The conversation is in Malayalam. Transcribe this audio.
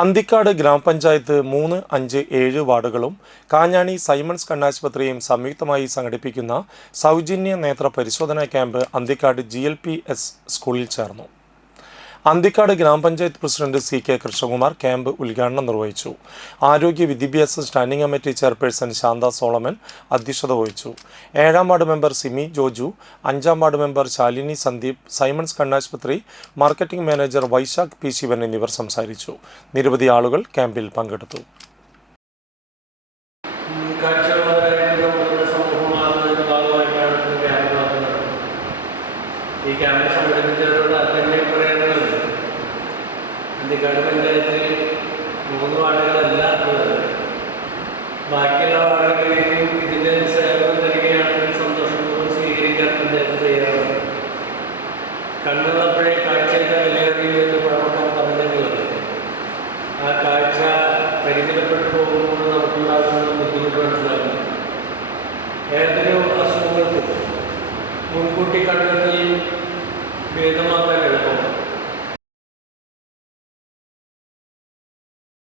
അന്തിക്കാട് ഗ്രാമപഞ്ചായത്ത് 3, 5, 7 വാർഡുകളും കാഞ്ഞാണി സൈമൺസ് കണ്ണാശുപത്രിയും സംയുക്തമായി സംഘടിപ്പിക്കുന്ന സൗജന്യ നേത്ര പരിശോധനാ ക്യാമ്പ് അന്തിക്കാട് GLPS സ്കൂളിൽ ചേർന്നു. അന്തിക്കാട് ഗ്രാമപഞ്ചായത്ത് പ്രസിഡന്റ് CK കൃഷ്ണകുമാർ ക്യാമ്പ് ഉദ്ഘാടനം നിർവഹിച്ചു. ആരോഗ്യ വിദ്യാഭ്യാസ standing committee chairperson Santha Solomon അധ്യക്ഷത വഹിച്ചു. 7-ാം വാർഡ് മെമ്പർ സിമി ജോജു, 5-ാം ward member Shalini Sandeep, Simons കണ്ണാശുപത്രി marketing manager Vaishakh P. Sivan എന്നിവർ സംസാരിച്ചു. നിരവധി ആളുകൾ ക്യാമ്പിൽ പങ്കെടുത്തു. അന്തിക്കാട് പഞ്ചായത്തിൽ 3 വാർഡുകളല്ല ഉള്ളത്. ബാക്കിയുള്ള വാർഡുകളിലേക്കും ഇതിൻ്റെ സേവനം തരികയാണെങ്കിൽ സന്തോഷപൂർവ്വം സ്വീകരിക്കാൻ പഞ്ചായത്ത് തയ്യാറാണ്. കണ്ണുള്ളപ്പോഴേ കാഴ്ചയുടെ വിലയേറിയൂ എന്ന് പഴമക്കാർ പറഞ്ഞിട്ടുള്ളത്. ആ കാഴ്ച പരിമിതപ്പെട്ടു പോകുമ്പോൾ നമുക്കുണ്ടാകുന്ന ബുദ്ധിമുട്ട് മനസ്സിലാക്കുന്നു. ഏതൊരു അസുഖങ്ങൾക്കും മുൻകൂട്ടി കണ്ടെത്തി ഭേദമാക്കാൻ